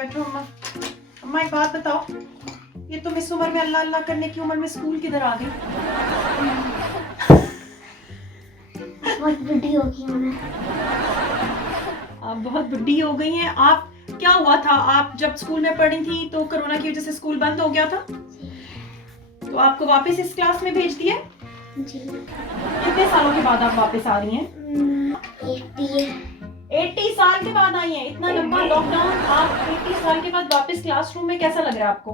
बैठो अम्मा। अम्मा एक बात बताओ, ये तुम इस उम्र में अल्लाह अल्लाह करने की उम्र में स्कूल किधर आ गई? बहुत बुढ़ी हो गई हूँ मैं। आप बहुत बुढ़ी हो गई हैं। आप क्या हुआ था, आप जब स्कूल में पढ़ी थी तो कोरोना की वजह से स्कूल बंद हो गया था, तो आपको वापस इस क्लास में भेज दिया? जी। कितने सालों के बाद आप वापस आ रही हैं? 80 साल के बाद आई हैं। इतना लंबा लॉकडाउन, आप 80 साल के बाद वापस क्लासरूम में, कैसा लग रहा है आपको?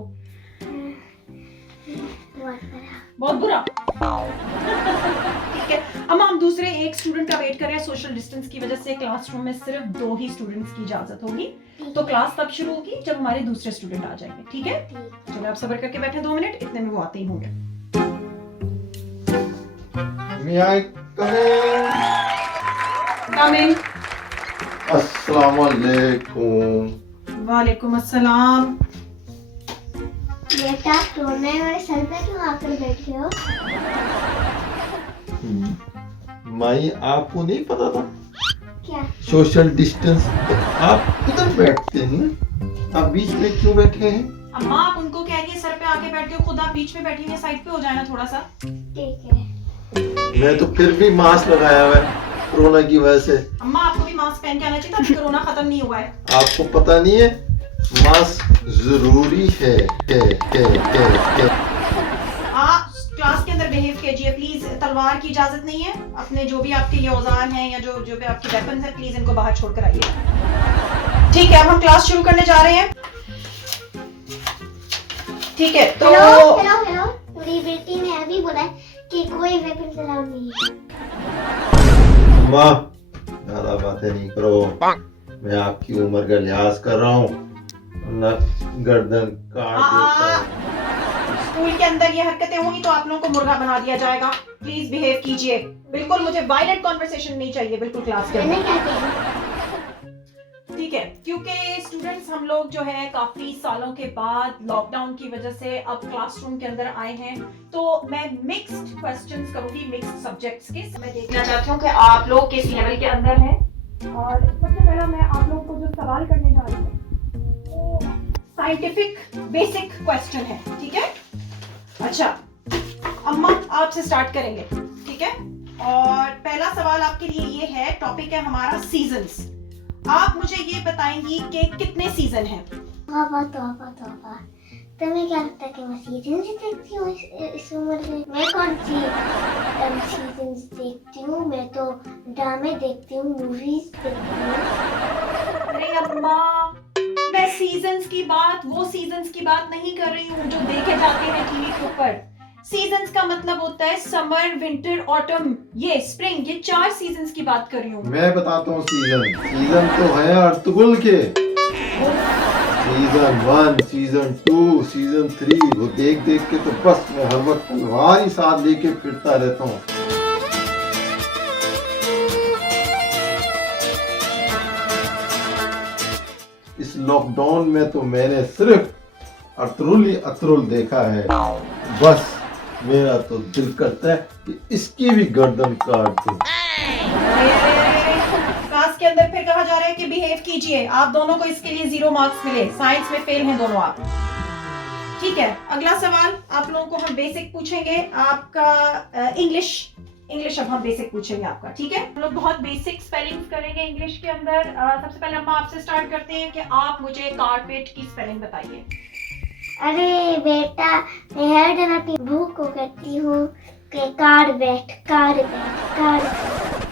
बहुत बुरा। ठीक है अब हम दूसरे एक स्टूडेंट का वेट कर रहे हैं। सोशल डिस्टेंस की वजह से क्लासरूम में सिर्फ 2 ही स्टूडेंट्स की इजाजत होगी, तो क्लास तब शुरू होगी जब हमारे दूसरे स्टूडेंट आ जाएंगे। ठीक है, चलो आप सब्र करके बैठे 2 मिनट, इतने में वो आते ही होंगे। अस्सलाम वालेकुम। वालेकुम अस्सलाम। बेटा रोना है, मेरे सर पे क्यों आकर बैठे हो? माई आपको नहीं पता था क्या? सोशल डिस्टेंस, तो आप उधर बैठते हैं ना, आप बीच में क्यों बैठे हैं? अम्मा आप उनको कहिए सर पे आके बैठ के, खुद आप बीच में बैठी हुई, साइड पे हो जाए ना थोड़ा सा। ठीक है। मैं तो फिर भी मास्क लगाया हुआ है कोरोना की वजह से। अम्मा आपको भी मास्क पहन के आना चाहिए था, अभी कोरोना खत्म नहीं हुआ है। आपको पता नहीं है मास्क जरूरी है। आप क्लास के अंदर बिहेव कीजिए प्लीज। तलवार की इजाजत नहीं है। अपने जो भी आपके ये औजार हैं या जो भी आपके वेपन्स हैं, प्लीज इनको बाहर छोड़ कर आइए। ठीक है अब हम क्लास शुरू करने जा रहे हैं। ठीक है तो हेलो मेरी बेटी ने अभी बोला है कि कोई वेपन अलाउड नहीं है। माँ ज्यादा बातें नहीं करो, मैं आपकी उम्र का लिहाज कर रहा हूँ, वरना गर्दन काट देता हूँ। स्कूल के अंदर ये हरकतें होंगी तो आप लोगों को मुर्गा बना दिया जाएगा। प्लीज बिहेव कीजिए, बिल्कुल मुझे वायलेंट कॉन्वर्सेशन नहीं चाहिए बिल्कुल क्लास के मैंने अंदर। क्या किया? ठीक है, क्योंकि स्टूडेंट्स हम लोग जो है काफी सालों के बाद लॉकडाउन की वजह से अब क्लासरूम के अंदर आए हैं, तो मैं मिक्स्ड क्वेश्चंस करूंगी मिक्स्ड सब्जेक्ट्स के। मैं देखना चाहती हूँ कि आप लोग किस लेवल के अंदर हैं, और सबसे पहला मैं आप लोगों को जो सवाल करने जा रही हूँ वो साइंटिफिक बेसिक क्वेश्चन है। ठीक है, अच्छा अम्मा आपसे स्टार्ट करेंगे। ठीक है, और पहला सवाल आपके लिए ये है, टॉपिक है हमारा सीजन्स। आप मुझे ये बताएंगी कि कितने सीजन हैं? तौबा। तुम्हें क्या लगता है कि मैं सीजन से देखती हूँ इस उम्र में? मैं कौन सी सीजन देखती हूँ? मैं तो ड्रामे देखती हूँ, मूवीज देखती हूँ। अरे अम्मा मैं सीजन्स की बात, वो सीजन्स की बात नहीं कर रही हूँ जो देखे जाते हैं टीवी के ऊपर। सीजन्स का मतलब होता है समर, विंटर, ऑटम, ये स्प्रिंग, ये 4 सीजन्स की बात कर रही हूँ। मैं बताता हूँ सीजन तो है अर्तुगरुल के। सीजन 1, सीजन 2, सीजन 3, वो देख के तो बस मैं हर वक्त तलवार ही साथ लेके फिरता रहता हूँ। इस लॉकडाउन में तो मैंने सिर्फ अर्तुगरुल ही अर्तुगरुल देखा है। बस मेरा तो दिल करता है कि इसकी भी गर्दन काट दूं। क्लास के अंदर फिर कहा जा रहा है कि बिहेव कीजिए। आप दोनों को इसके लिए 0 मार्क्स मिले, साइंस में फेल हैं दोनों आप। ठीक है, अगला सवाल आप लोगों को हम बेसिक पूछेंगे आपका इंग्लिश अब हम बेसिक पूछेंगे आपका। ठीक है, हम लोग बहुत बेसिक स्पेलिंग करेंगे इंग्लिश के अंदर। सबसे पहले हम आपसे स्टार्ट करते हैं कि आप मुझे कारपेट की स्पेलिंग बताइए। अरे बेटा, मैं हर दिन अपनी बहू को कहती हूँ कि कारपेट,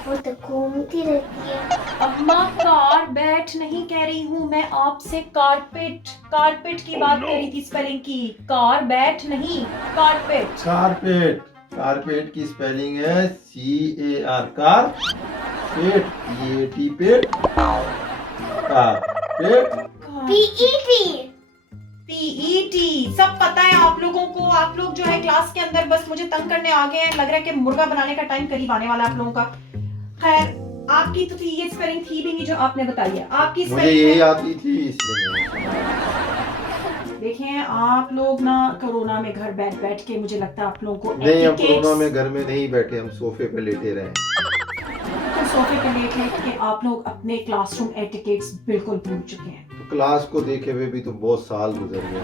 वो तो घूमती रहती है। अम्मा कार बैठ नहीं कह रही हूँ मैं, आपसे कारपेट की बात कर रही थी स्पेलिंग की। कार बैठ नहीं, कारपेट। कारपेट की स्पेलिंग है CAR, कार पेट, PAT पेट, कारपेट। PET सब पता है आप लोगों को। आप लोग जो है क्लास के अंदर बस मुझे तंग करने आ गए हैं। लग रहा है कि मुर्गा बनाने का टाइम करीब आने वाला है आप लोगों का। खैर आपकी तो ये स्पेलिंग थी भी नहीं जो आपने बताई है। आपकी मुझे यही आती थी इसलिए। देखें आप लोग ना कोरोना में घर बैठ के, मुझे लगता है आप लोगों को नहीं, हम कोरोना में घर में नहीं बैठे, हम सोफे पे लेटे रहे। तो सोफे पे लेट लेट के आप लोग अपने क्लासरूम एटिकेट्स बिल्कुल भूल चुके हैं। तो क्लास को देखे हुए भी तो बहुत साल गुजर गए।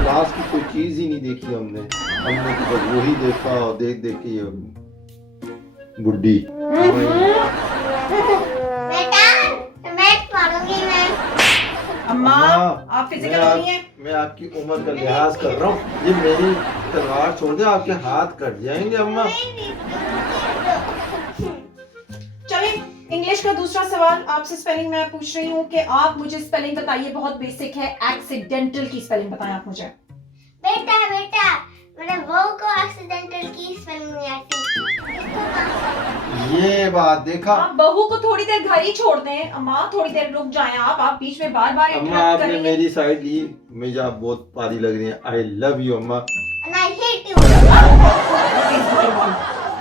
क्लास की कोई चीज ही नहीं देखी हमने तो बस वही देखा और देख देख के ये बुड्ढी। बेटा मैं मारूंगी मैं। अम्मा अम्मा, आप फिजिकल हो रही हैं। मैं आपकी उम्र का लिहाज कर रहा हूँ। ये मेरी तलवार छोड़ दे, आपके हाथ कट जाएंगे अम्मा। चलिए इंग्लिश का दूसरा सवाल आपसे स्पेलिंग मैं पूछ रही हूँ कि आप मुझे स्पेलिंग बताइए, बहुत बेसिक है। एक्सीडेंटल की स्पेलिंग बताएं आप मुझे। बेटा बेटा मेरे बहू को एक्सीडेंटल की स्पेलिंग नहीं आती। ये बात देखा आप बहू को थोड़ी देर घर ही छोड़ दें। अम्मा थोड़ी देर रुक जाएं आप बीच में बार बार अम्मा, इंटरप्ट कर आपने रही हैं। मेरी साइड ली, मुझे आप बहुत प्यारी लग रही हैं। आई लव यू अम्मा। And I hate you.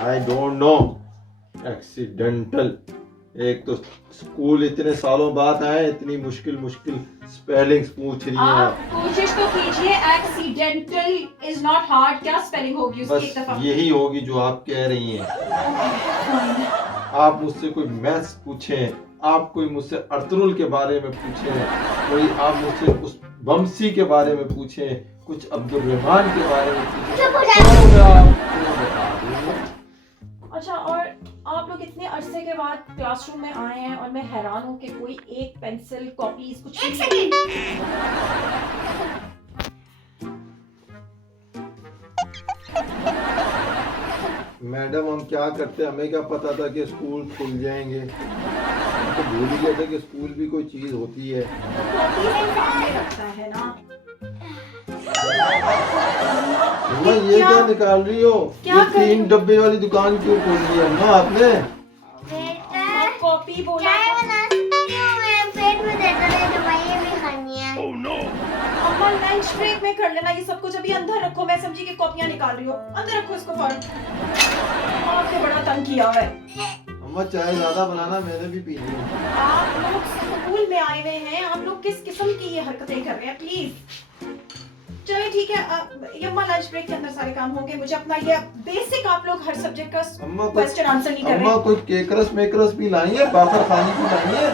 I don't know. Accidental, एक तो स्कूल इतने सालों बाद आए, इतनी मुश्किल स्पेलिंग्स पूछ रही हैं आप कोशिश तो कीजिए। Accidental is not hard. क्या स्पेलिंग होगी उसकी एक बस दफा? यही होगी जो आप कह रही हैं। आप मुझसे कोई मैथ्स पूछें, आप कोई मुझसे अर्तुरुल के बारे में पूछें, कोई आप मुझसे उस बमसी के बारे में पूछें, कुछ अब्दुल रहमान के बारे में पूछें, चुप हो तो जा। मैं आपको बता दूंगा। अच्छा, और आप लोग इतने अरसे के बाद क्लासरूम में आए हैं और मैं हैरान हूँ कि कोई एक पेंसिल कॉपीज कुछ एक भी- सेकंड। मैडम हम क्या करते, हमें क्या पता था कि स्कूल खुल जाएंगे। हम तो भूल ही गए थे कि स्कूल भी कोई चीज होती है। कॉपीज के सामने रखता है ना। अम्मा ये क्या निकाल रही हो? क्या ये कर रही 3 डब्बे वाली दुकान क्यों खोल ली है अम्मा आपने? बेटा आप कॉपी बोला। चाय बनाती हूँ मैं, पेट में दर्द है, दवाइयाँ भी खानी है। अम्मा लंच ब्रेक में कर लेना ये सब कुछ। अभी अंदर रखो। मैं समझी कि कॉपियां निकाल रही हो। अंदर रखो इसको फौरन। आपने बड़ा तंग किया हुआ है। अम्मा चाय ज्यादा बनाना, मैंने भी पीनी है। आप लोग स्कूल में आए हुए हैं, आप लोग किस किस्म की ये हरकतें कर रहे हैं? प्लीज चलिए ठीक है। ये अम्मा लंच ब्रेक के अंदर सारे काम होंगे। मुझे अपना ये बेसिक, आप लोग हर सब्जेक्ट का अम्मा कोई क्वेश्चन आंसर नहीं कर अम्मा रहे। कोई केकरस मेकरस भी लाई है, बाकर खानी भी लाई है।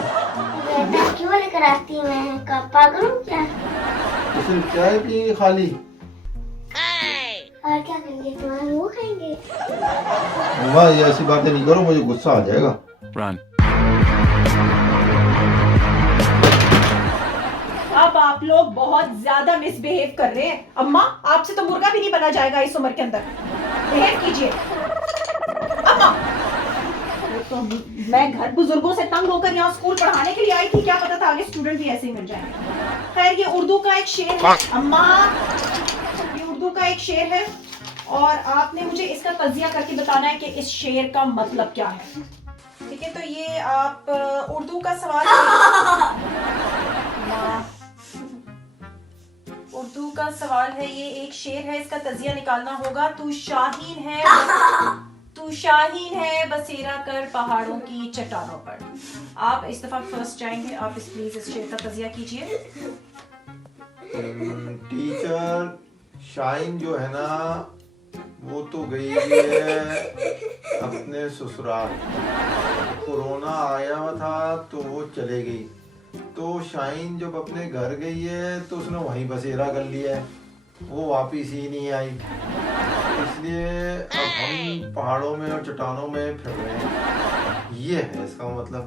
बेटा क्यों लेकर आती है? मैं का पागल हूँ क्या? तो सिर्फ चाय पिएंगे खाली? और क्या करेंगे? तुम्हारा मुंह खाएंगे? अम्मा ये ऐसी बातें नहीं करो, मुझे गुस्सा आ जाएगा। Run. अब आप लोग बहुत ज्यादा मिसबिहेव कर रहे हैं। अम्मा आपसे तो मुर्गा भी नहीं बना जाएगा इस उम्र के अंदर। बिहेव कीजिए अम्मा। तो मैं घर बुजुर्गों से तंग होकर यहाँ स्कूल पढ़ाने के लिए आई थी। क्या पता था आगे स्टूडेंट भी ऐसे ही मिल जाएंगे। खैर ये उर्दू का एक शेर है अम्मा, ये उर्दू का एक शेर है और आपने मुझे इसका तजिया करके बताना है कि इस शेर का मतलब क्या है। ठीक है, तो ये आप उर्दू का सवाल उर्दू का सवाल है। ये एक शेर है, इसका तजिया निकालना होगा। तू शाहीन है बसेरा कर पहाड़ों की चट्टानों पर। आप इस दफा फर्स्ट जाएंगे। आप प्लीज इस शेर का तजिया कीजिए। टीचर शाइन जो है ना, वो तो गई है अपने ससुराल। कोरोना आया हुआ था तो वो चले गई। तो शाइन जब अपने घर गई है तो उसने वहीं बसेरा कर लिया है, वो वापिस ही नहीं आई। इसलिए अब हम पहाड़ों में और चट्टानों में फिर रहे हैं। ये है इसका मतलब।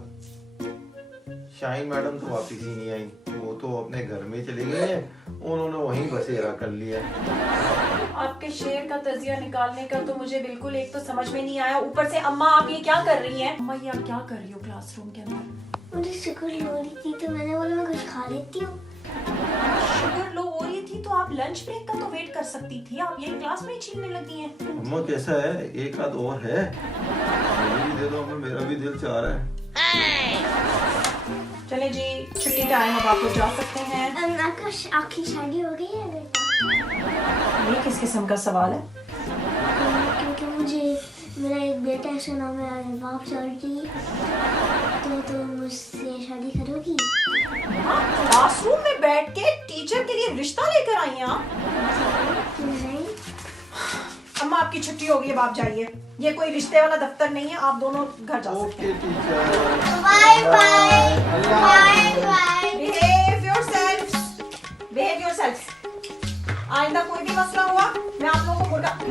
शाइन मैडम तो वापिस ही नहीं आई, वो तो अपने घर में चले गए, उन्होंने वहीं बसेरा कर लिया। आपके शेर का तजिया निकालने का तो मुझे बिल्कुल एक तो समझ में नहीं आया। ऊपर से अम्मा आप ये क्या कर रही हैं? अम्मा ये आप क्या कर रही हो क्लासरूम के अंदर? मुझे शुगर हो रही थी तो मैंने बोला मैं कुछ खा लेती हूँ। शुगर लो हो रही थी तो आप लंच ब्रेक का तो वेट कर सकती थी। आप ये क्लास में ही छीनने लगी हैं। अम्मा कैसा है, एक हाथ और है, मुझे भी दे दो अम्मा, मेरा भी दिल चाह रहा है। चले जी छुट्टी टाइम, अब आप लोग जा सकते हैं। आपका आपकी शादी हो गई है बेटा? ये किस किस्म का सवाल है? क्योंकि मुझे मेरा एक बेटा है, उसका नाम है बाप चौधरी, तो मुझसे शादी करोगी? क्लासरूम में बैठ के टीचर के लिए रिश्ता लेकर आई हैं आप? क्यों नहीं? अम्मा आपकी छुट्टी हो गई, अब आप जाइए। ये कोई रिश्ते वाला दफ्तर नहीं है, आप दोनों घर जा सकते okay teacher, bye bye bye bye. हैं। Behave yourselves, behave yourselves. आइंदा कोई भी मसला हुआ मैं आप लोगों को मुर्गा।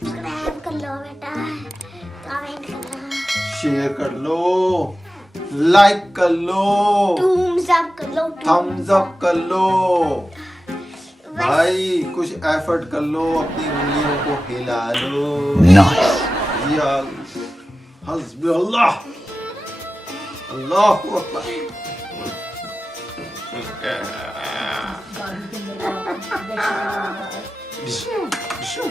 सब्सक्राइब कर लो बेटा, कमेंट करना, शेयर कर लो, लाइक कर लो, thumbs up कर लो, थम्स अप कर लो। भाई कुछ एफर्ट कर लो, अपनी उंगलियों को हिला लो। या हस्बी अल्लाह, अल्लाहु अकबर। गाड़ी के अंदर बिशू, बिशू।